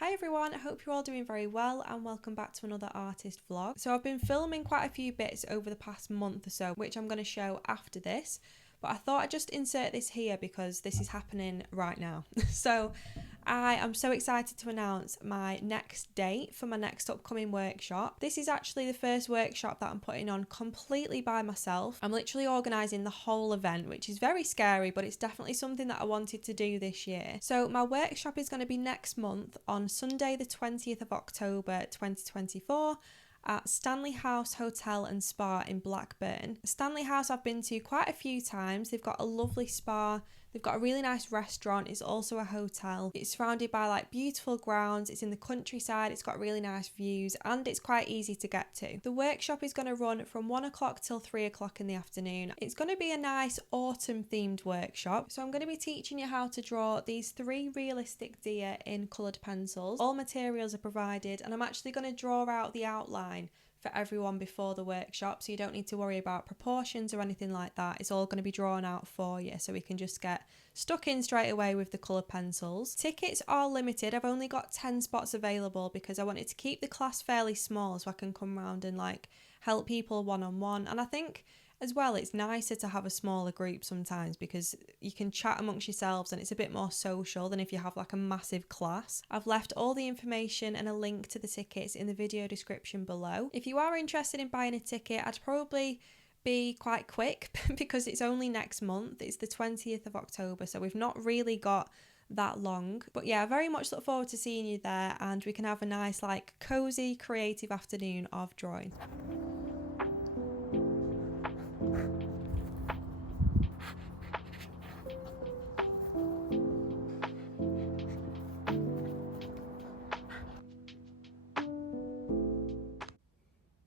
Hi everyone, I hope you're all doing very well and welcome back to another artist vlog. So I've been filming quite a few bits over the past month or so, which I'm going to show after this, but I thought I'd just insert this here because this is happening right now. So I am so excited to announce my next date for my next upcoming workshop. This is actually the first workshop that I'm putting on completely by myself. I'm literally organising the whole event, which is very scary, but it's definitely something that I wanted to do this year. So my workshop is going to be next month on Sunday the 20th of October 2024 at Stanley House Hotel and Spa in Blackburn. Stanley House I've been to quite a few times. They've got a lovely spa. They've got a really nice restaurant. It's also a hotel. It's surrounded by like beautiful grounds. It's in the countryside. It's got really nice views and it's quite easy to get to. The workshop is going to run from 1 o'clock till 3 o'clock in the afternoon. It's going to be a nice autumn themed workshop. So I'm going to be teaching you how to draw these 3 realistic deer in coloured pencils. All materials are provided and I'm actually going to draw out the outline for everyone before the workshop, so you don't need to worry about proportions or anything like that. It's all going to be drawn out for you so we can just get stuck in straight away with the coloured pencils. Tickets are limited. I've only got 10 spots available because I wanted to keep the class fairly small so I can come round and like help people one-on-one. And I think as well it's nicer to have a smaller group sometimes because you can chat amongst yourselves and it's a bit more social than if you have like a massive class. I've left all the information and a link to the tickets in the video description below. If you are interested in buying a ticket, I'd probably be quite quick because it's only next month. It's the 20th of October, so we've not really got that long. But yeah, I very much look forward to seeing you there and we can have a nice like cozy creative afternoon of drawing.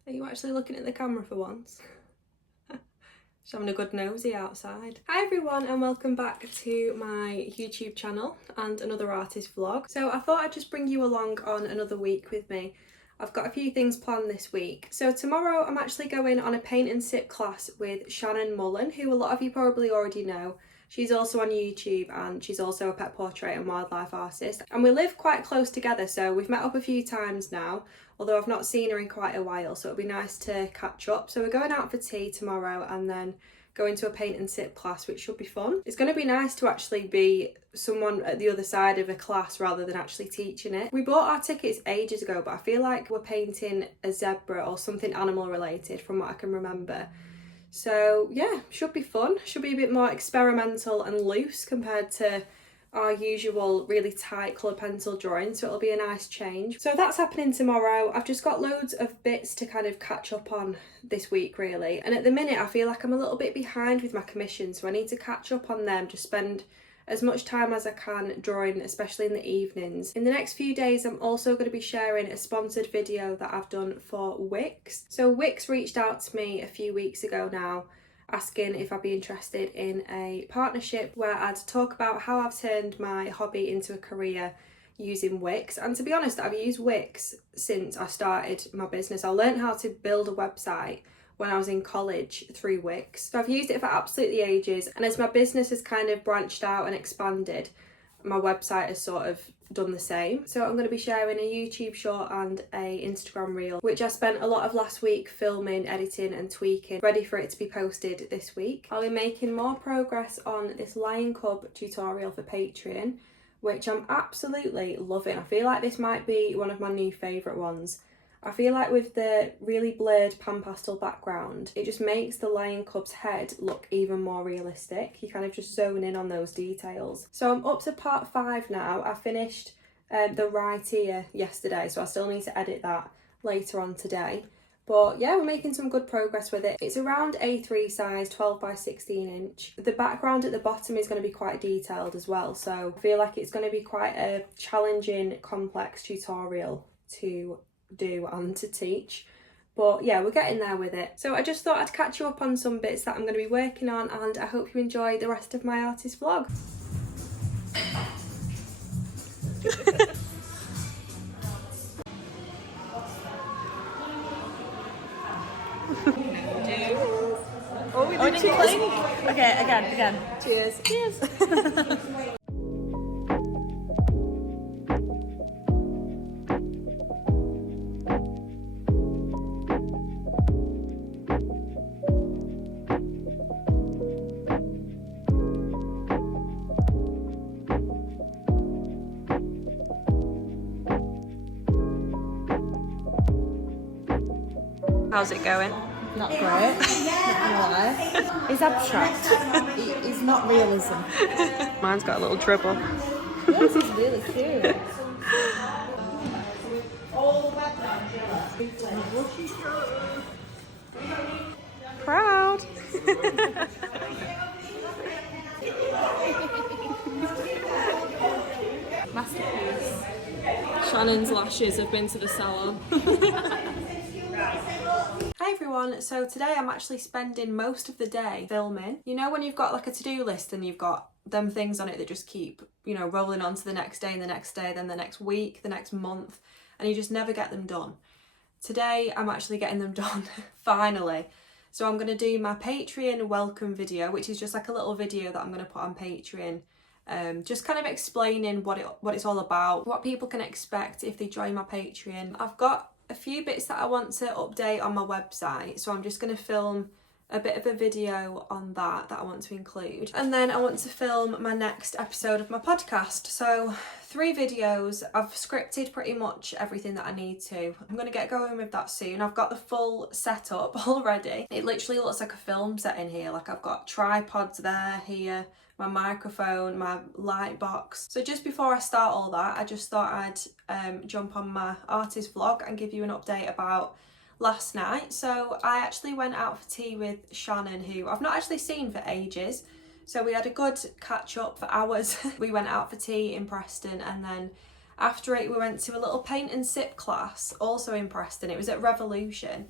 Are you actually looking at the camera for once? Just having a good nosy outside. Hi everyone and welcome back to my YouTube channel and another artist vlog. So I thought I'd just bring you along on another week with me. I've got a few things planned this week. So tomorrow I'm actually going on a paint and sip class with Shannon Mullin, who a lot of you probably already know. She's also on YouTube and she's also a pet portrait and wildlife artist. And we live quite close together, so we've met up a few times now, although I've not seen her in quite a while, so it'll be nice to catch up. So we're going out for tea tomorrow and then going to a paint and sip class, which should be fun. It's going to be nice to actually be someone at the other side of a class rather than actually teaching it. We bought our tickets ages ago, but I feel like we're painting a zebra or something animal related from what I can remember. So yeah, should be fun. Should be a bit more experimental and loose compared to our usual really tight coloured pencil drawing, so it'll be a nice change. So that's happening tomorrow. I've just got loads of bits to kind of catch up on this week really, and at the minute I feel like I'm a little bit behind with my commissions, so I need to catch up on them, just spend as much time as I can drawing, especially in the evenings. In the next few days I'm also going to be sharing a sponsored video that I've done for Wix. So Wix reached out to me a few weeks ago now asking if I'd be interested in a partnership where I'd talk about how I've turned my hobby into a career using Wix. And to be honest, I've used Wix since I started my business. I learned how to build a website when I was in college through Wix. So I've used it for absolutely ages, and as my business has kind of branched out and expanded, my website has sort of done the same. So I'm going to be sharing a YouTube short and a Instagram reel, which I spent a lot of last week filming, editing and tweaking, ready for it to be posted this week. I'll be making more progress on this lion cub tutorial for Patreon, which I'm absolutely loving. I feel like this might be one of my new favourite ones. I feel like with the really blurred pan pastel background, it just makes the lion cub's head look even more realistic. You kind of just zone in on those details. So I'm up to part 5 now. I finished the right ear yesterday, so I still need to edit that later on today. But yeah, we're making some good progress with it. It's around A3 size, 12 by 16 inch. The background at the bottom is going to be quite detailed as well, so I feel like it's going to be quite a challenging, complex tutorial to do and to teach. But yeah, we're getting there with it. So I just thought I'd catch you up on some bits that I'm going to be working on, and I hope you enjoy the rest of my artist vlog. Cheers. Okay, again. Cheers. Cheers. How's it going? Not great. Not gonna lie. It's abstract. It's not realism. Mine's got a little dribble. Yours is really cute. Proud. Masterpiece. Shannon's lashes have been to the salon. Hi everyone, so today I'm actually spending most of the day filming. You know when you've got like a to-do list and you've got them things on it that just keep, you know, rolling on to the next day and the next day, then the next week, the next month, and you just never get them done. Today I'm actually getting them done, finally. So I'm going to do my Patreon welcome video, which is just like a little video that I'm going to put on Patreon. Just kind of explaining what it's all about, what people can expect if they join my Patreon. I've got a few bits that I want to update on my website, so I'm just going to film a bit of a video on that I want to include. And then I want to film my next episode of my podcast. So 3 videos. I've scripted pretty much everything that I need to. I'm going to get going with that soon. I've got the full setup already. It literally looks like a film set in here. Like I've got tripods there, here, my microphone, my light box. So just before I start all that, I just thought I'd jump on my artist vlog and give you an update about last night. So I actually went out for tea with Shannon, who I've not actually seen for ages. So we had a good catch up for hours. We went out for tea in Preston, and then after it we went to a little paint and sip class, also in Preston. It was at Revolution.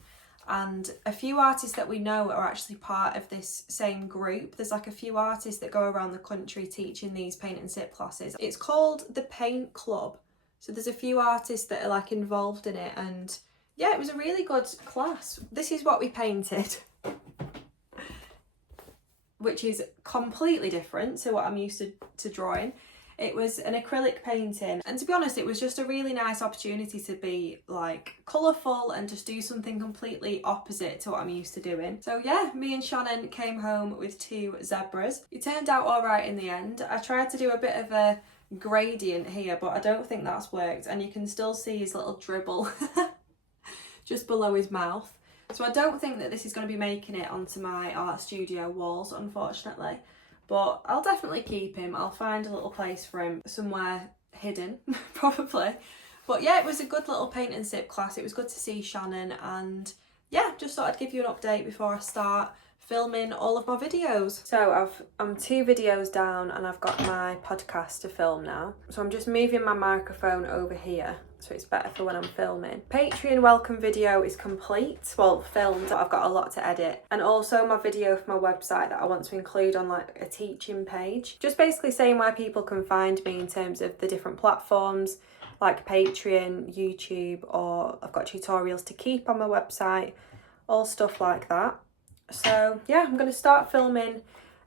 And a few artists that we know are actually part of this same group. There's like a few artists that go around the country teaching these paint and sip classes. It's called the Paint Club. So there's a few artists that are like involved in it, and yeah, it was a really good class. This is what we painted, which is completely different to what I'm used to drawing. It was an acrylic painting, and to be honest, it was just a really nice opportunity to be like colourful and just do something completely opposite to what I'm used to doing. So yeah, me and Shannon came home with 2 zebras. It turned out all right in the end. I tried to do a bit of a gradient here, but I don't think that's worked, and you can still see his little dribble just below his mouth. So I don't think that this is going to be making it onto my art studio walls, unfortunately. But I'll definitely keep him. I'll find a little place for him somewhere hidden, probably. But yeah, it was a good little paint and sip class. It was good to see Shannon, and yeah, just thought I'd give you an update before I start filming all of my videos. So I'm 2 videos down and I've got my podcast to film now. So I'm just moving my microphone over here so it's better for when I'm filming. Patreon welcome video is complete, well, filmed. I've got a lot to edit, and also my video for my website that I want to include on like a teaching page, just basically saying where people can find me in terms of the different platforms like Patreon, YouTube, or I've got tutorials to keep on my website, all stuff like that. So yeah, I'm going to start filming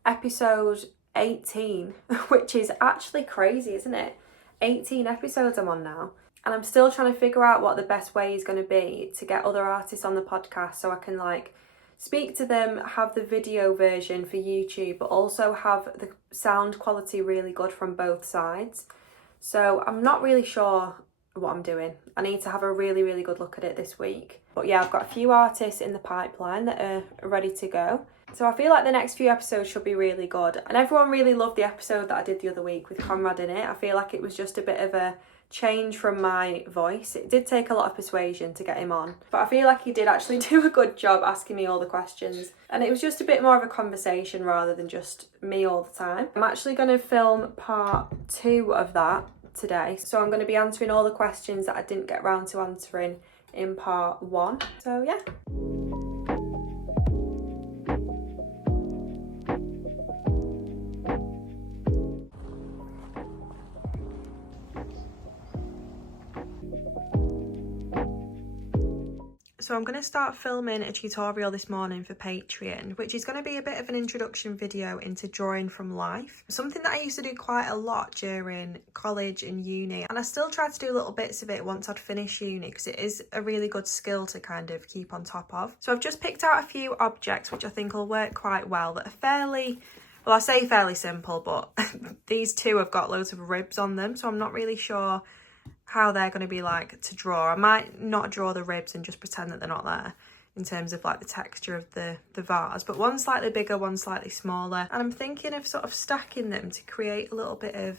episode 18, which is actually crazy, isn't it? 18 episodes I'm on now. And I'm still trying to figure out what the best way is going to be to get other artists on the podcast, so I can like speak to them, have the video version for YouTube, but also have the sound quality really good from both sides. So I'm not really sure what I'm doing. I need to have a really, really good look at it this week. But yeah, I've got a few artists in the pipeline that are ready to go. So I feel like the next few episodes should be really good. And everyone really loved the episode that I did the other week with Conrad in it. I feel like it was just a bit of a change from my voice. It did take a lot of persuasion to get him on, but I feel like he did actually do a good job asking me all the questions, and it was just a bit more of a conversation rather than just me all the time. I'm actually going to film part 2 of that today, so I'm going to be answering all the questions that I didn't get around to answering in part 1. So yeah. So So I'm going to start filming a tutorial this morning for Patreon, which is going to be a bit of an introduction video into drawing from life. Something that I used to do quite a lot during college and uni, and I still try to do little bits of it once I'd finished uni because it is a really good skill to kind of keep on top of. So I've just picked out a few objects which I think will work quite well, that are fairly, well, I say fairly simple, but these two have got loads of ribs on them, so I'm not really sure how they're going to be like to draw. I might not draw the ribs and just pretend that they're not there in terms of like the texture of the vase, but one's slightly bigger, one's slightly smaller, and I'm thinking of sort of stacking them to create a little bit of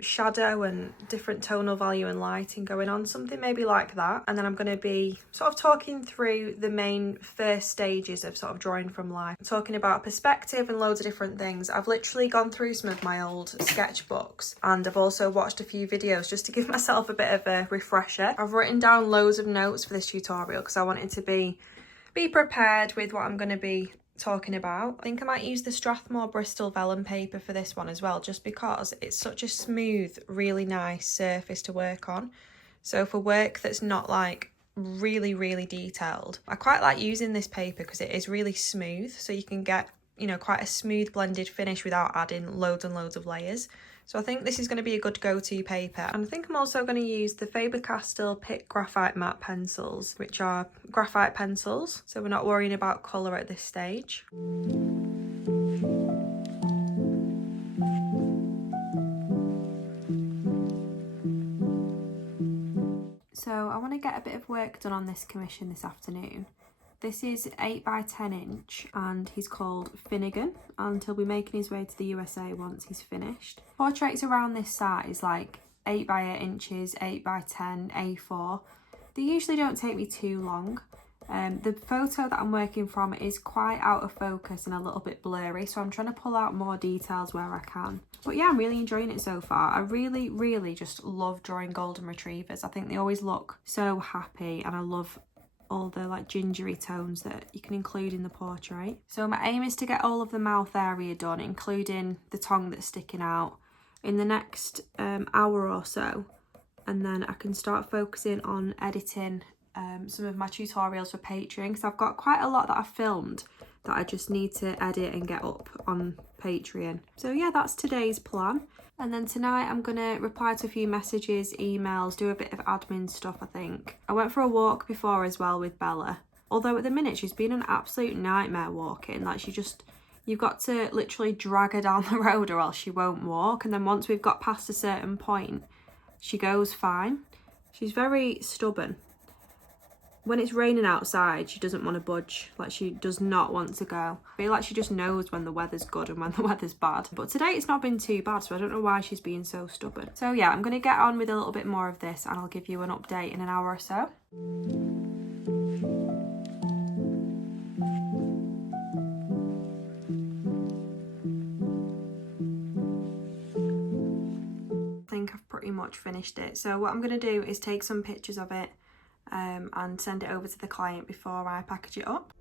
shadow and different tonal value and lighting going on, something maybe like that. And then I'm going to be sort of talking through the main first stages of sort of drawing from life, talking about perspective and loads of different things. I've literally gone through some of my old sketchbooks, and I've also watched a few videos just to give myself a bit of a refresher. I've written down loads of notes for this tutorial because I wanted to be prepared with what I'm going to be talking about. I think I might use the Strathmore Bristol vellum paper for this one as well, just because it's such a smooth, really nice surface to work on. So for work that's not like really detailed, I quite like using this paper because it is really smooth, so you can get, you know, quite a smooth blended finish without adding loads and loads of layers. So I think this is going to be a good go-to paper. And I think I'm also going to use the Faber-Castell Pick Graphite Matte Pencils, which are graphite pencils, so we're not worrying about colour at this stage. So I want to get a bit of work done on this commission this afternoon. This is 8 by 10 inch and he's called Finnegan, and he'll be making his way to the USA once he's finished. Portraits around this size, like 8 by 8 inches, 8 by 10, A4, they usually don't take me too long. The photo that I'm working from is quite out of focus and a little bit blurry, so I'm trying to pull out more details where I can. But yeah, I'm really enjoying it so far. I really just love drawing golden retrievers. I think they always look so happy, and I love all the like gingery tones that you can include in the portrait. So my aim is to get all of the mouth area done, including the tongue that's sticking out, in the next hour or so, and then I can start focusing on editing some of my tutorials for Patreon, because I've got quite a lot that I've filmed that I just need to edit and get up on Patreon. So yeah, that's today's plan. And then tonight I'm going to reply to a few messages, emails, do a bit of admin stuff, I think. I went for a walk before as well with Bella. Although at the minute she's been an absolute nightmare walking. Like you've got to literally drag her down the road or else she won't walk. And then once we've got past a certain point, she goes fine. She's very stubborn. When it's raining outside, she doesn't want to budge. Like, she does not want to go. I feel like she just knows when the weather's good and when the weather's bad. But today it's not been too bad, so I don't know why she's being so stubborn. So yeah, I'm going to get on with a little bit more of this and I'll give you an update in an hour or so. I think I've pretty much finished it. So what I'm going to do is take some pictures of it and send it over to the client before I package it up.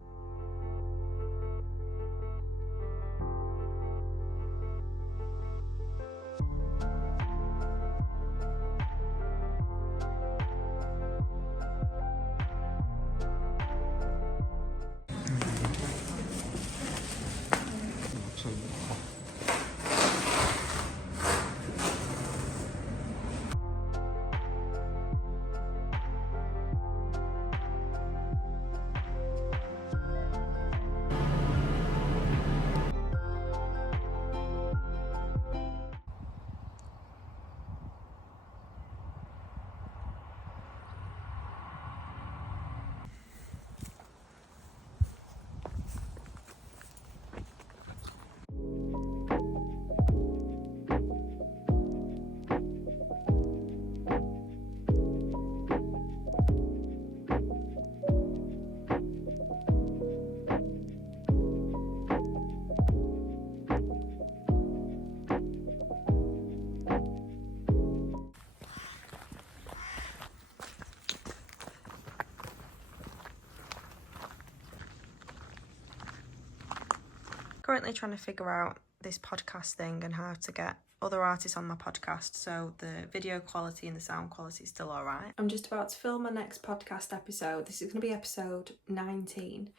Currently trying to figure out this podcast thing and how to get other artists on my podcast, so the video quality and the sound quality is still alright. I'm just about to film my next podcast episode. This is going to be episode 19,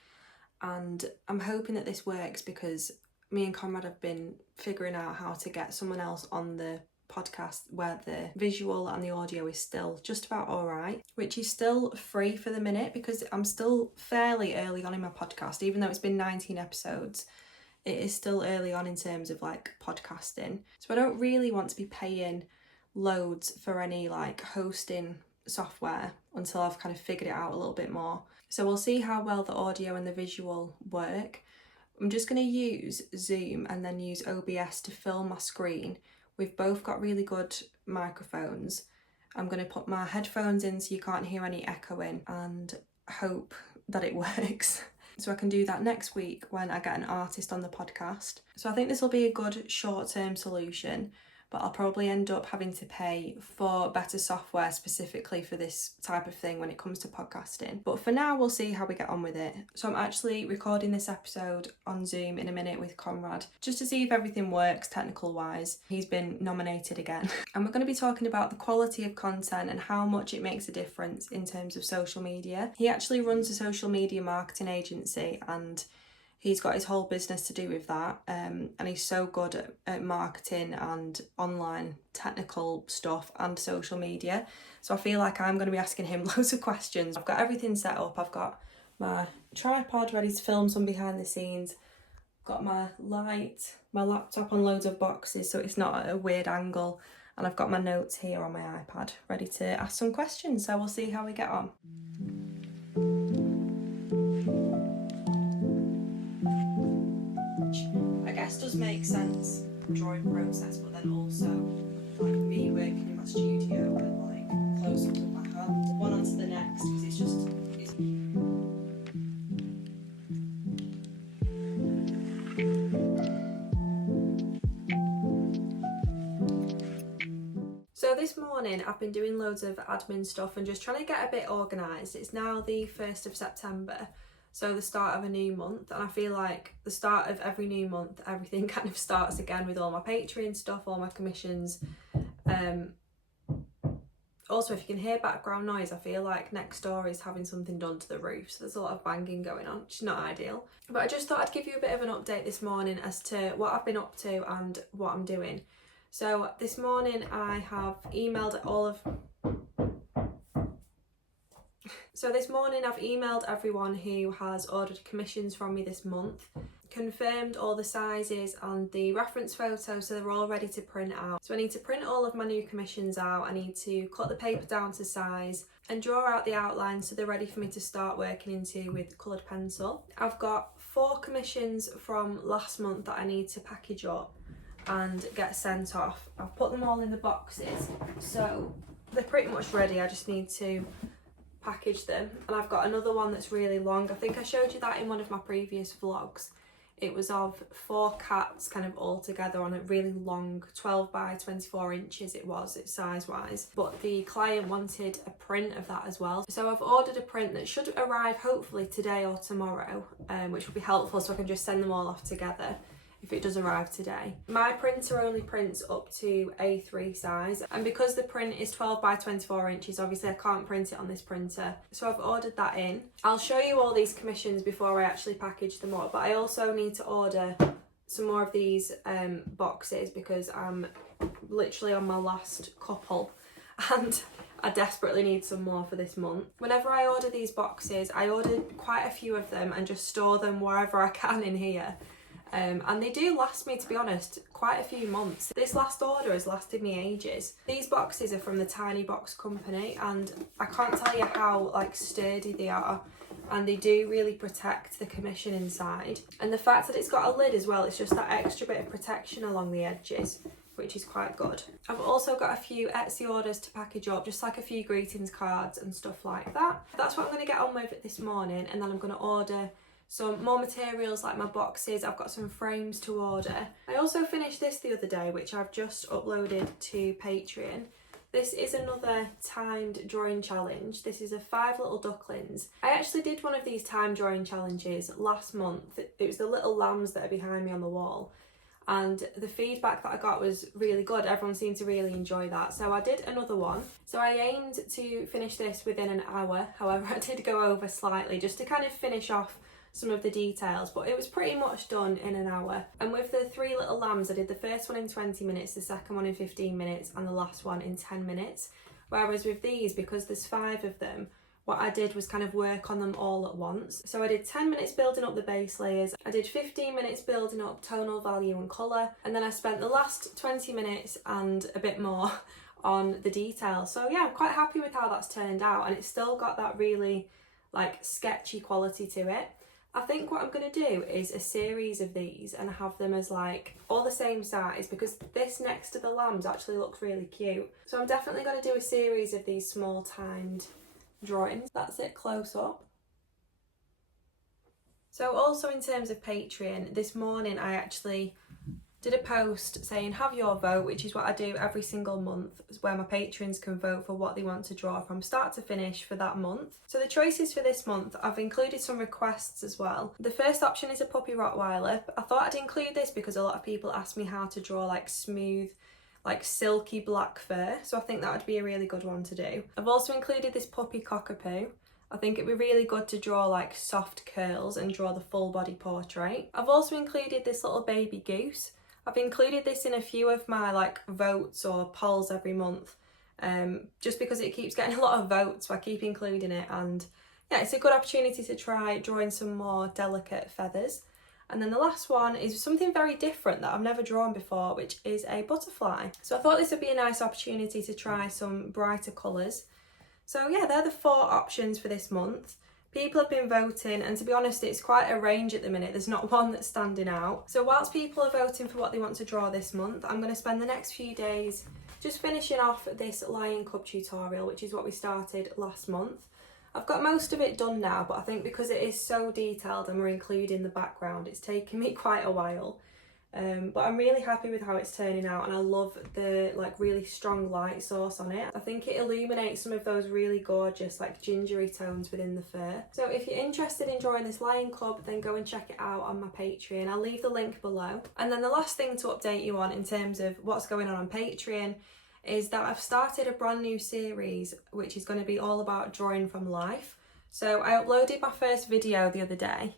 and I'm hoping that this works because me and Conrad have been figuring out how to get someone else on the podcast where the visual and the audio is still just about alright, which is still free for the minute because I'm still fairly early on in my podcast. Even though it's been 19 episodes, it is still early on in terms of like podcasting, so I don't really want to be paying loads for any like hosting software until I've kind of figured it out a little bit more. So we'll see how well the audio and the visual work. I'm just going to use Zoom and then use OBS to film my screen. We've both got really good microphones. I'm going to put my headphones in so you can't hear any echoing and hope that it works. So I can do that next week when I get an artist on the podcast. So I think this will be a good short-term solution, but I'll probably end up having to pay for better software specifically for this type of thing when it comes to podcasting. But for now, we'll see how we get on with it. So I'm actually recording this episode on Zoom in a minute with Conrad, just to see if everything works technical wise. He's been nominated again. And we're going to be talking about the quality of content and how much it makes a difference in terms of social media. He actually runs a social media marketing agency, and he's got his whole business to do with that, and he's so good at marketing and online technical stuff and social media. So I feel like I'm going to be asking him loads of questions. I've got everything set up. I've got my tripod ready to film some behind the scenes. Got my light, my laptop on loads of boxes so it's not at a weird angle. And I've got my notes here on my iPad ready to ask some questions. So we'll see how we get on. I guess does make sense, drawing process, but then also like me working in my studio and like close up with my hand, one onto the next, because it's just So this morning I've been doing loads of admin stuff and just trying to get a bit organised. It's now the 1st of September. So the start of a new month, and I feel like the start of every new month, everything kind of starts again with all my Patreon stuff, all my commissions. Also, if you can hear background noise, I feel like next door is having something done to the roof, so there's a lot of banging going on, which is not ideal. But I just thought I'd give you a bit of an update this morning as to what I've been up to and what I'm doing. So this morning I have emailed all of... So this morning I've emailed everyone who has ordered commissions from me this month, confirmed all the sizes and the reference photos so they're all ready to print out. So I need to print all of my new commissions out, I need to cut the paper down to size and draw out the outlines so they're ready for me to start working into with coloured pencil. I've got 4 commissions from last month that I need to package up and get sent off. I've put them all in the boxes, so they're pretty much ready. I just need to package them, and I've got another one that's really long. I think I showed you that in one of my previous vlogs. It was of 4 cats kind of all together on a really long 12 by 24 inches it's size wise, but the client wanted a print of that as well, so I've ordered a print that should arrive hopefully today or tomorrow, which will be helpful so I can just send them all off together if it does arrive today. My printer only prints up to A3 size, and because the print is 12 by 24 inches, obviously I can't print it on this printer, so I've ordered that in. I'll show you all these commissions before I actually package them up, but I also need to order some more of these boxes because I'm literally on my last couple and I desperately need some more for this month. Whenever I order these boxes, I order quite a few of them and just store them wherever I can in here. And they do last me, to be honest, quite a few months. This last order has lasted me ages. These boxes are from the Tiny Box Company, and I can't tell you how like sturdy they are, and they do really protect the commission inside. And the fact that it's got a lid as well, it's just that extra bit of protection along the edges, which is quite good. I've also got a few Etsy orders to package up, just like a few greetings cards and stuff like that. That's what I'm going to get on with this morning, and then I'm going to order some more materials like my boxes. I've got some frames to order. I also finished this the other day, which I've just uploaded to Patreon. This is another timed drawing challenge. This is of 5 little ducklings. I actually did one of these timed drawing challenges last month. It was the little lambs that are behind me on the wall. and the feedback that I got was really good. Everyone seemed to really enjoy that, so I did another one. So I aimed to finish this within an hour, however I did go over slightly just to kind of finish off some of the details, but it was pretty much done in an hour. And with the 3 little lambs, I did the first one in 20 minutes, the second one in 15 minutes, and the last one in 10 minutes. Whereas with these, because there's 5 of them, what I did was kind of work on them all at once. So I did 10 minutes building up the base layers, I did 15 minutes building up tonal value and colour, and then I spent the last 20 minutes and a bit more on the details. So yeah, I'm quite happy with how that's turned out, and it's still got that really like sketchy quality to it. I think what I'm going to do is a series of these and have them as like all the same size, because this next to the lambs actually looks really cute. So I'm definitely going to do a series of these small timed drawings. That's it close up. So also in terms of Patreon, this morning I actually did a post saying have your vote, which is what I do every single month, where my patrons can vote for what they want to draw from start to finish for that month. So the choices for this month, I've included some requests as well. The first option is a puppy Rottweiler. I thought I'd include this because a lot of people ask me how to draw like smooth, like silky black fur, so I think that would be a really good one to do. I've also included this puppy Cockapoo. I think it'd be really good to draw like soft curls and draw the full body portrait. I've also included this little baby goose. I've included this in a few of my like votes or polls every month, just because it keeps getting a lot of votes, so I keep including it, and yeah, it's a good opportunity to try drawing some more delicate feathers. And then the last one is something very different that I've never drawn before, which is a butterfly. So I thought this would be a nice opportunity to try some brighter colours. So yeah, they're the 4 options for this month. People have been voting, and to be honest, it's quite a range at the minute. There's not one that's standing out. So whilst people are voting for what they want to draw this month, I'm going to spend the next few days just finishing off this lion cub tutorial, which is what we started last month. I've got most of it done now, but I think because it is so detailed and we're including the background, it's taken me quite a while. But I'm really happy with how it's turning out, and I love the like really strong light source on it. I think it illuminates some of those really gorgeous like gingery tones within the fur. So if you're interested in drawing this lion cub, then go and check it out on my Patreon. I'll leave the link below. And then the last thing to update you on in terms of what's going on Patreon is that I've started a brand new series which is going to be all about drawing from life. So I uploaded my first video the other day,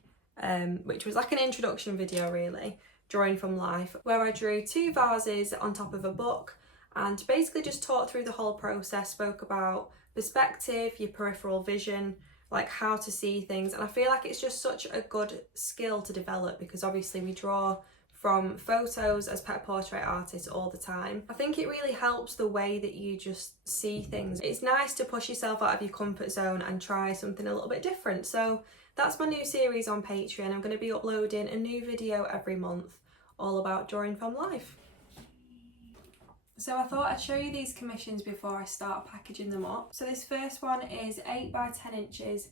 which was like an introduction video really, drawing from life, where I drew 2 vases on top of a book and basically just talked through the whole process, spoke about perspective, your peripheral vision, like how to see things. And I feel like it's just such a good skill to develop, because obviously we draw from photos as pet portrait artists all the time. I think it really helps the way that you just see things. It's nice to push yourself out of your comfort zone and try something a little bit different. So that's my new series on Patreon. I'm going to be uploading a new video every month all about drawing from life. So I thought I'd show you these commissions before I start packaging them up. So this first one is 8 by 10 inches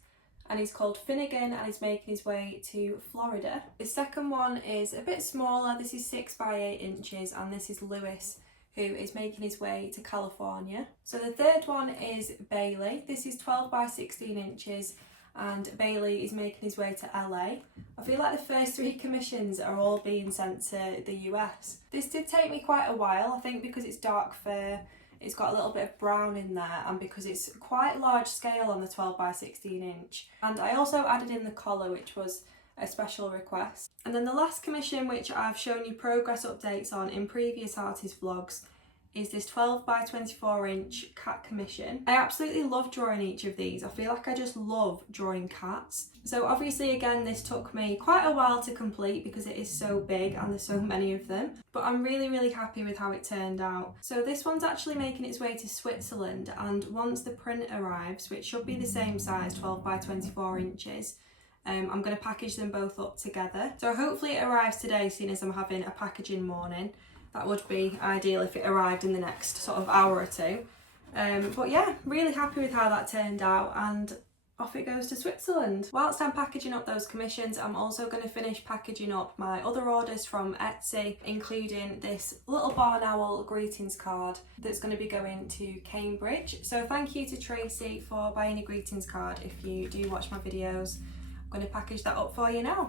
and he's called Finnegan and he's making his way to Florida. The second one is a bit smaller. This is 6 by 8 inches and this is Lewis, who is making his way to California. So the third one is Bailey. This is 12 by 16 inches and Bailey is making his way to LA. I feel like the first 3 commissions are all being sent to the US. This did take me quite a while, I think because it's dark fur, it's got a little bit of brown in there, and because it's quite large scale on the 12 by 16 inch. And I also added in the collar, which was a special request. And then the last commission, which I've shown you progress updates on in previous artist vlogs, is this 12 by 24 inch cat commission. I absolutely love drawing each of these. I feel like I just love drawing cats. So obviously again, this took me quite a while to complete because it is so big and there's so many of them, but I'm really happy with how it turned out. So this one's actually making its way to Switzerland, and once the print arrives, which should be the same size, 12 by 24 inches, I'm going to package them both up together. So hopefully it arrives today, seeing as I'm having a packaging morning. That would be ideal if it arrived in the next sort of hour or 2. But yeah, really happy with how that turned out, and off it goes to Switzerland. Whilst I'm packaging up those commissions, I'm also going to finish packaging up my other orders from Etsy, including this little barn owl greetings card that's going to be going to Cambridge. So thank you to Tracy for buying a greetings card. If you do watch my videos, I'm going to package that up for you now.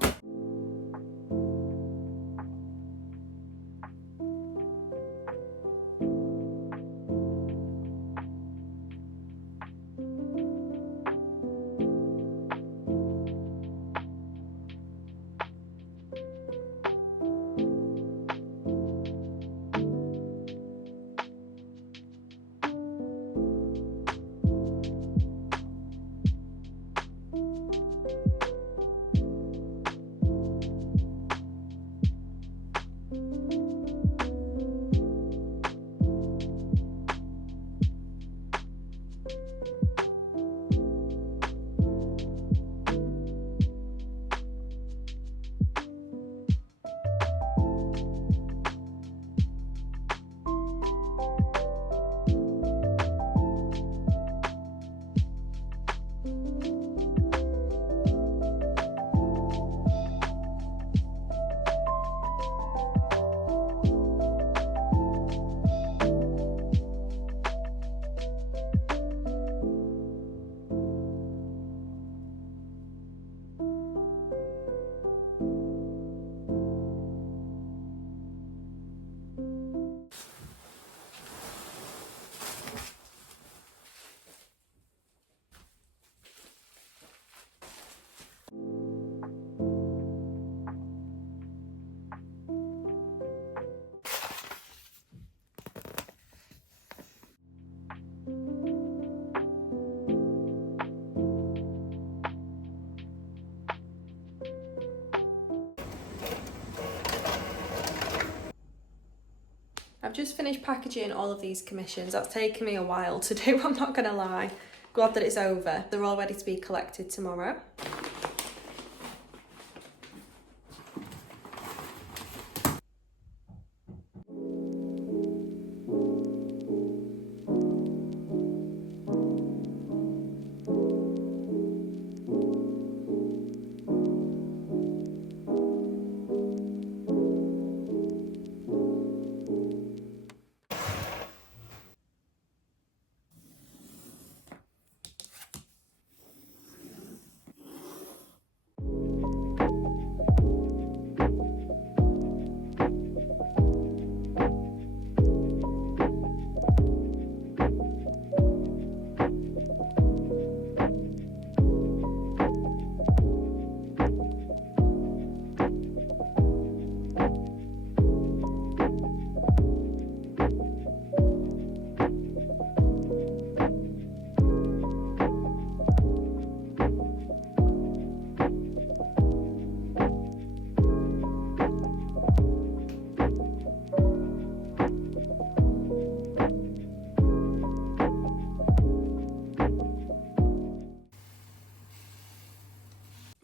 I've just finished packaging all of these commissions. That's taken me a while to do, I'm not going to lie. Glad that it's over. They're all ready to be collected tomorrow.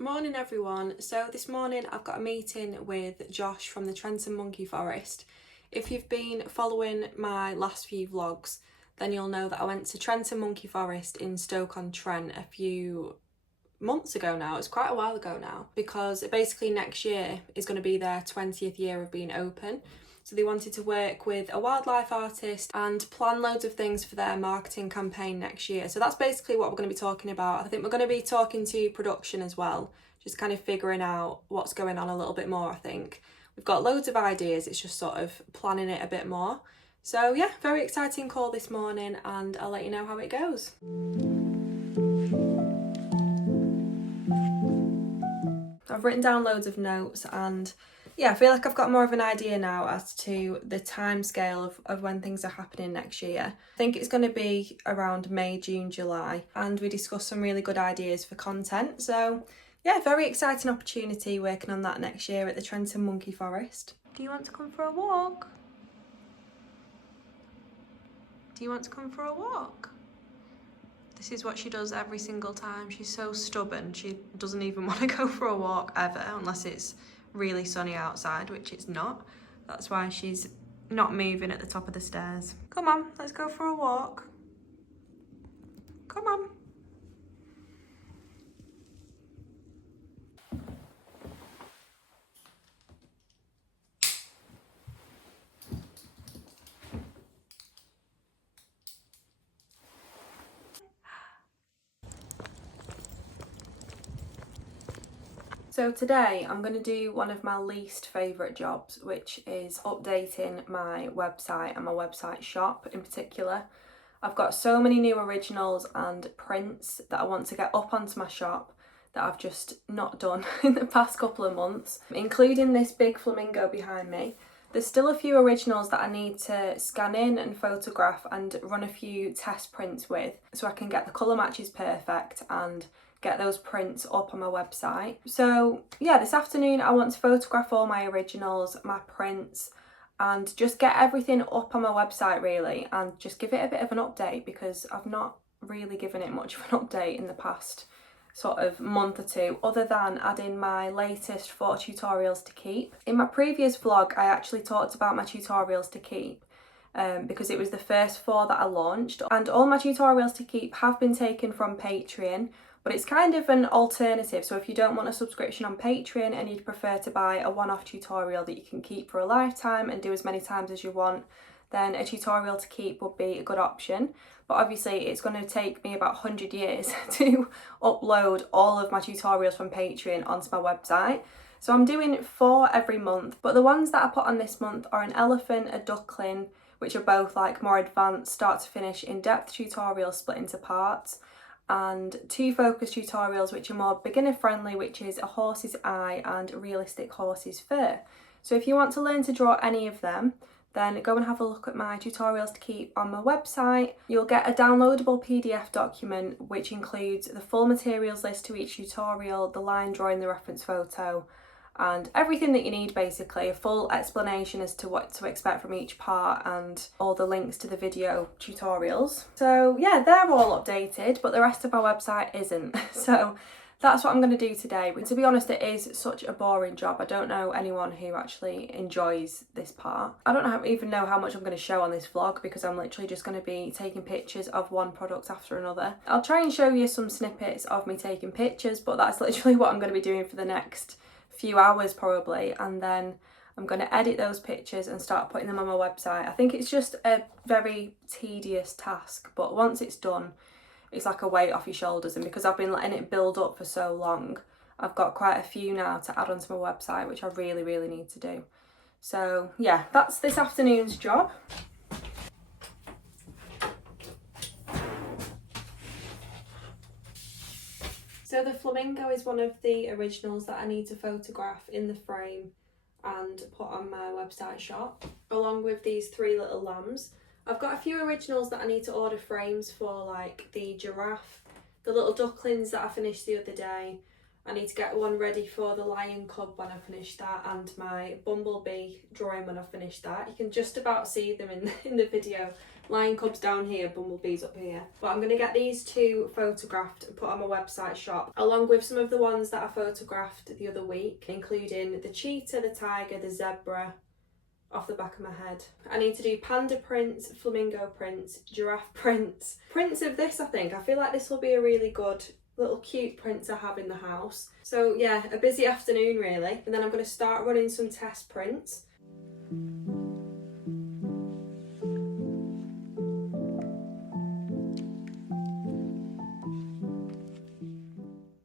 Morning everyone. So this morning I've got a meeting with Josh from the Trentham Monkey Forest. If you've been following my last few vlogs, then you'll know that I went to Trentham Monkey Forest in Stoke-on-Trent a few months ago now. It's quite a while ago now, because basically next year is going to be their 20th year of being open. So they wanted to work with a wildlife artist and plan loads of things for their marketing campaign next year. So that's basically what we're going to be talking about. I think we're going to be talking to production as well, just kind of figuring out what's going on a little bit more, I think. We've got loads of ideas, it's just sort of planning it a bit more. So yeah, very exciting call this morning, and I'll let you know how it goes. I've written down loads of notes, and yeah, I feel like I've got more of an idea now as to the timescale of when things are happening next year. I think it's going to be around May, June, July, and we discussed some really good ideas for content. So yeah, very exciting opportunity working on that next year at the Trentham Monkey Forest. Do you want to come for a walk? Do you want to come for a walk? This is what she does every single time. She's so stubborn. She doesn't even want to go for a walk ever, unless it's really sunny outside, which it's not. That's why she's not moving at the top of the stairs. Come on, let's go for a walk. Come on. So today I'm going to do one of my least favourite jobs, which is updating my website and my website shop in particular. I've got so many new originals and prints that I want to get up onto my shop that I've just not done in the past couple of months, including this big flamingo behind me. There's still a few originals that I need to scan in and photograph and run a few test prints with, so I can get the colour matches perfect and get those prints up on my website. So yeah, this afternoon I want to photograph all my originals, my prints, and just get everything up on my website really, and just give it a bit of an update, because I've not really given it much of an update in the past sort of month or two, other than adding my latest 4 tutorials to keep. In my previous vlog I actually talked about my tutorials to keep, because it was the first 4 that I launched, and all my tutorials to keep have been taken from Patreon. But it's kind of an alternative, so if you don't want a subscription on Patreon and you'd prefer to buy a one-off tutorial that you can keep for a lifetime and do as many times as you want, then a tutorial to keep would be a good option. But obviously it's going to take me about 100 years to upload all of my tutorials from Patreon onto my website. So I'm doing 4 every month, but the ones that I put on this month are an elephant, a duckling, which are both like more advanced start to finish in-depth tutorials split into parts, and 2 focus tutorials which are more beginner friendly, which is a horse's eye and realistic horse's fur. So if you want to learn to draw any of them, then go and have a look at my tutorials to keep on my website. You'll get a downloadable PDF document which includes the full materials list to each tutorial, the line drawing, the reference photo, and everything that you need, basically a full explanation as to what to expect from each part and all the links to the video tutorials. So yeah, they're all updated, but the rest of our website isn't. So that's what I'm going to do today. But to be honest, it is such a boring job. I don't know anyone who actually enjoys this part. I don't even know how much I'm going to show on this vlog, because I'm literally just going to be taking pictures of one product after another. I'll try and show you some snippets of me taking pictures, but that's literally what I'm going to be doing for the next few hours probably, and then I'm going to edit those pictures and start putting them on my website. I think it's just a very tedious task, but once it's done, it's like a weight off your shoulders, and because I've been letting it build up for so long, I've got quite a few now to add onto my website, which I really need to do. So yeah, that's this afternoon's job. So the flamingo is one of the originals that I need to photograph in the frame and put on my website shop, along with these 3 little lambs. I've got a few originals that I need to order frames for, like the giraffe, the little ducklings that I finished the other day. I need to get one ready for the lion cub when I finish that, and my bumblebee drawing when I finish that. You can just about see them in the video. Lion cub's down here, bumblebee's up here. But I'm going to get these 2 photographed and put on my website shop, along with some of the ones that I photographed the other week, including the cheetah, the tiger, the zebra, off the back of my head. I need to do panda prints, flamingo prints, giraffe prints. Prints of this, I think. I feel like this will be a really good little cute print to have in the house. So yeah, a busy afternoon really. And then I'm going to start running some test prints.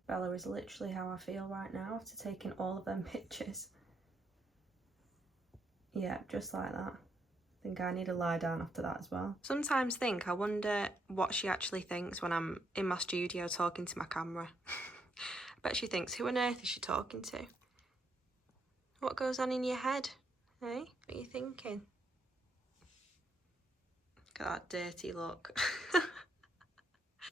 Bella is literally how I feel right now after taking all of them pictures. Yeah, just like that. I think I need to lie down after that as well. Sometimes I wonder what she actually thinks when I'm in my studio talking to my camera. I bet she thinks, who on earth is she talking to? What goes on in your head? Eh? What are you thinking? Look at that dirty look.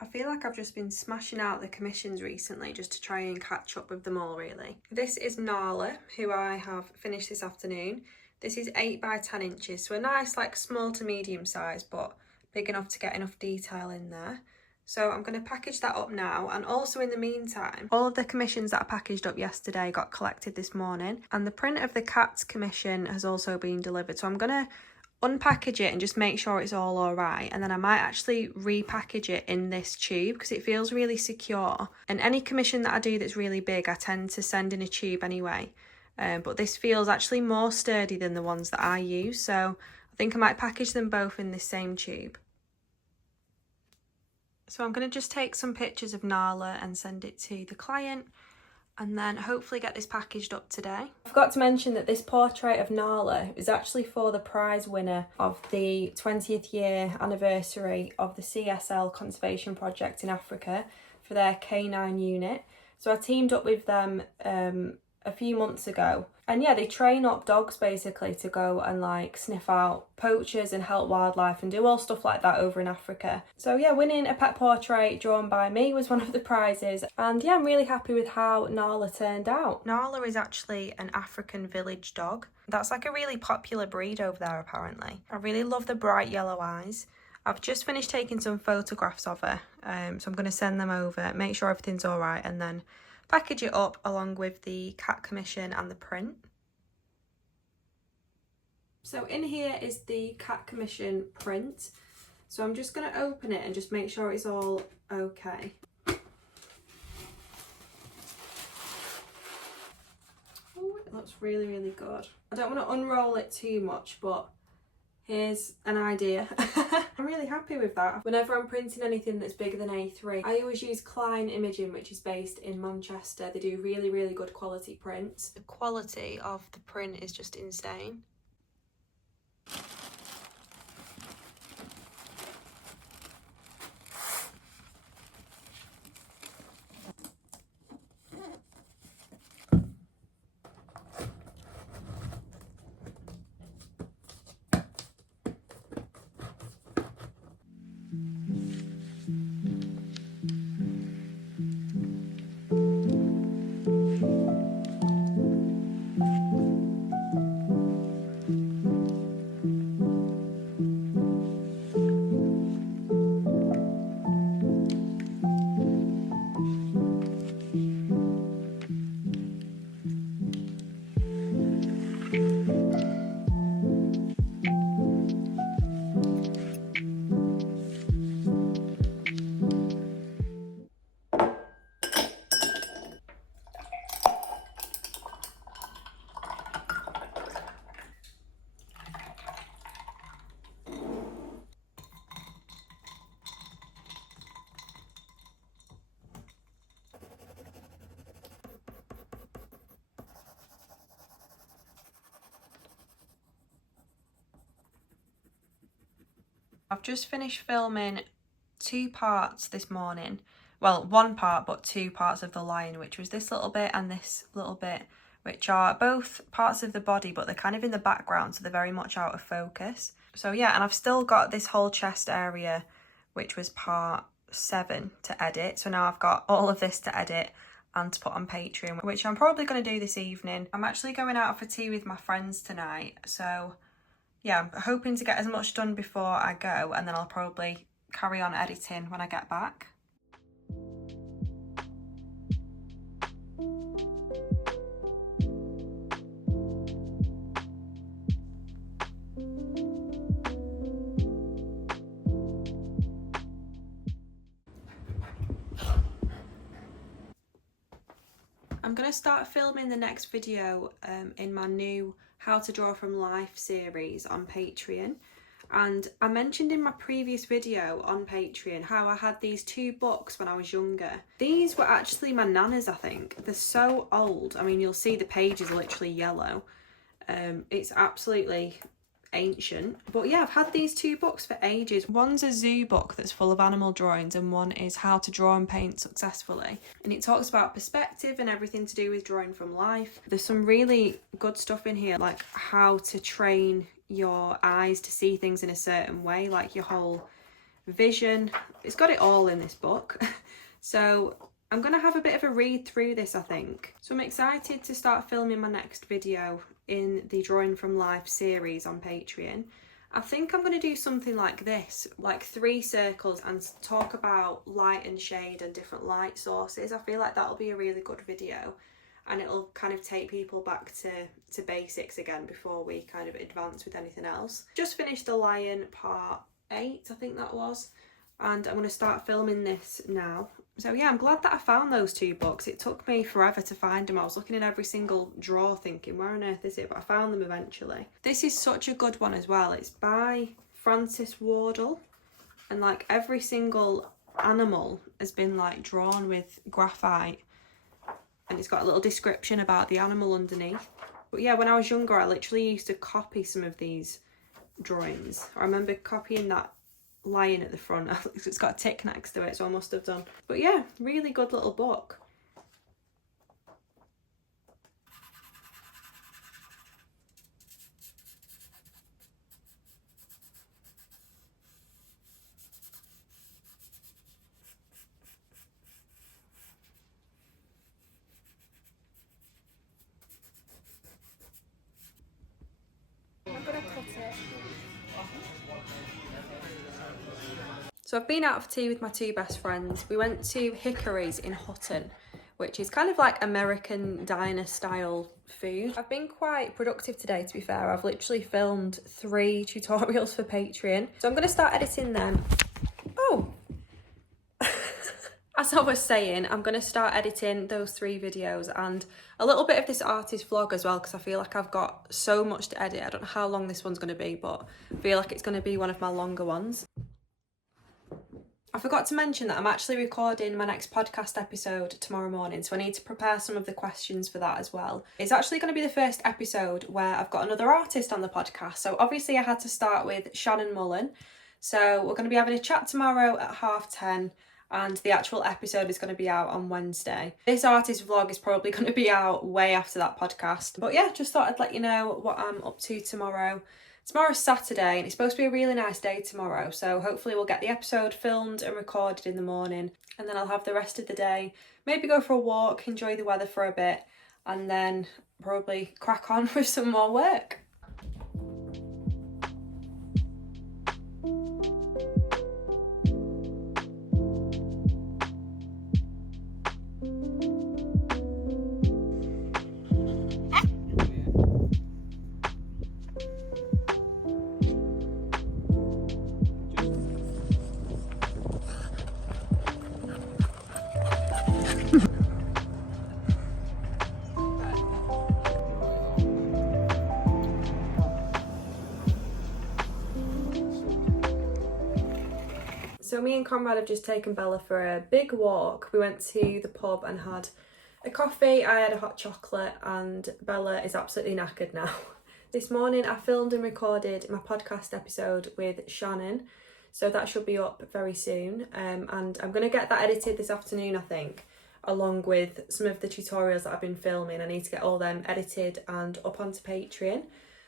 I feel like I've just been smashing out the commissions recently just to try and catch up with them all really. This is Nala, who I have finished this afternoon. This is 8 by 10 inches, so a nice like small to medium size, but big enough to get enough detail in there. So I'm going to package that up now, and also in the meantime, all of the commissions that I packaged up yesterday got collected this morning, and the print of the cat's commission has also been delivered. So I'm going to unpackage it and just make sure it's all alright, and then I might actually repackage it in this tube because it feels really secure. And any commission that I do that's really big, I tend to send in a tube anyway. But this feels actually more sturdy than the ones that I use, so I think I might package them both in this same tube. So I'm going to just take some pictures of Nala and send it to the client, and then hopefully get this packaged up today. I forgot to mention that this portrait of Nala is actually for the prize winner of the 20th year anniversary of the CSL Conservation Project in Africa for their canine unit. So I teamed up with them a few months ago, and yeah, they train up dogs basically to go and like sniff out poachers and help wildlife and do all stuff like that over in Africa. So yeah, winning a pet portrait drawn by me was one of the prizes, and yeah, I'm really happy with how Nala turned out. Nala is actually an African village dog. That's like a really popular breed over there apparently. I really love the bright yellow eyes. I've just finished taking some photographs of her, so I'm going to send them over, make sure everything's all right, and then package it up along with the cat commission and the print. So in here is the cat commission print. So I'm just going to open it and just make sure it's all okay. Oh, it looks really good. I don't want to unroll it too much, but here's an idea. I'm really happy with that. Whenever I'm printing anything that's bigger than A3, I always use Klein Imaging, which is based in Manchester. They do really good quality prints. The quality of the print is just insane. I've just finished filming 2 parts this morning. Well, 1 part, but 2 parts of the lion, which was this little bit and this little bit, which are both parts of the body, but they're kind of in the background, so they're very much out of focus. So yeah, and I've still got this whole chest area, which was part 7 to edit. So now I've got all of this to edit and to put on Patreon, which I'm probably going to do this evening. I'm actually going out for tea with my friends tonight, so yeah, I'm hoping to get as much done before I go, and then I'll probably carry on editing when I get back. I'm going to start filming the next video in my new How to Draw from Life series on Patreon. And I mentioned in my previous video on Patreon how I had these 2 books when I was younger. These were actually my nana's, I think. They're so old. I mean, you'll see the pages are literally yellow. It's absolutely ancient. But yeah, I've had these 2 books for ages. One's a zoo book that's full of animal drawings, and one is How to Draw and Paint Successfully. And it talks about perspective and everything to do with drawing from life. There's some really good stuff in here, like how to train your eyes to see things in a certain way, like your whole vision. It's got it all in this book. So I'm going to have a bit of a read through this, I think. So I'm excited to start filming my next video in the Drawing from Life series on Patreon. I think I'm going to do something like this, like 3 circles, and talk about light and shade and different light sources. I feel like that'll be a really good video, and it'll kind of take people back to basics again before we kind of advance with anything else. Just finished The Lion part 8, I think that was, and I'm going to start filming this now. So yeah, I'm glad that I found those 2 books. It took me forever to find them. I was looking in every single drawer thinking, where on earth is it? But I found them eventually. This is such a good one as well. It's by Francis Wardle, and like every single animal has been like drawn with graphite, and it's got a little description about the animal underneath. But yeah, when I was younger, I literally used to copy some of these drawings. I remember copying that lion at the front. It's got a tick next to it, so I must have done. But yeah, really good little book. I'm gonna cut it. So I've been out for tea with my 2 best friends. We went to Hickory's in Hutton, which is kind of like American diner style food. I've been quite productive today, to be fair. I've literally filmed 3 tutorials for Patreon. So I'm going to start editing them. Oh! As I was saying, I'm going to start editing those 3 videos and a little bit of this artist vlog as well, because I feel like I've got so much to edit. I don't know how long this one's going to be, but I feel like it's going to be one of my longer ones. I forgot to mention that I'm actually recording my next podcast episode tomorrow morning, so I need to prepare some of the questions for that as well. It's actually going to be the first episode where I've got another artist on the podcast, so obviously I had to start with Shannon Mullin. So we're going to be having a chat tomorrow at 10:30, and the actual episode is going to be out on Wednesday. This artist vlog is probably going to be out way after that podcast. But yeah, just thought I'd let you know what I'm up to tomorrow. Tomorrow's Saturday and it's supposed to be a really nice day tomorrow, so hopefully we'll get the episode filmed and recorded in the morning, and then I'll have the rest of the day, maybe go for a walk, enjoy the weather for a bit, and then probably crack on with some more work. So me and Conrad have just taken Bella for a big walk. We went to the pub and had a coffee, I had a hot chocolate, and Bella is absolutely knackered now. This morning I filmed and recorded my podcast episode with Shannon. so that should be up very soon, and I'm going to get that edited this afternoon, I think, along with some of the tutorials that I've been filming. I need to get all them edited and up onto Patreon.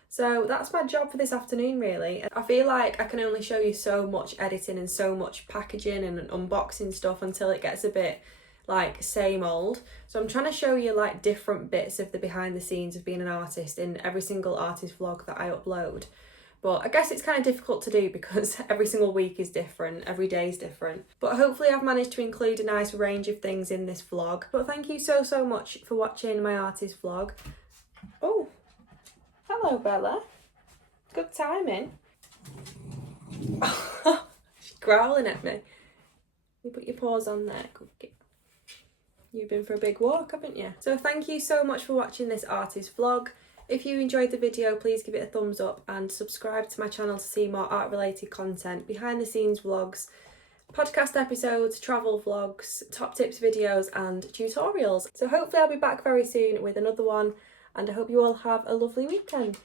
So that's my job for this afternoon, really. I feel like I can only show you so much editing and so much packaging and unboxing stuff until it gets a bit like same old. So I'm trying to show you like different bits of the behind the scenes of being an artist in every single artist vlog that I upload. But I guess it's kind of difficult to do because every single week is different, every day is different. But hopefully I've managed to include a nice range of things in this vlog. But thank you so much for watching my artist vlog. Oh, hello Bella. Good timing. She's growling at me. You put your paws on there. Good girl. You've been for a big walk, haven't you? So thank you so much for watching this artist vlog. If you enjoyed the video, please give it a thumbs up and subscribe to my channel to see more art related content, behind the scenes vlogs, podcast episodes, travel vlogs, top tips videos and tutorials. So hopefully I'll be back very soon with another one, and I hope you all have a lovely weekend.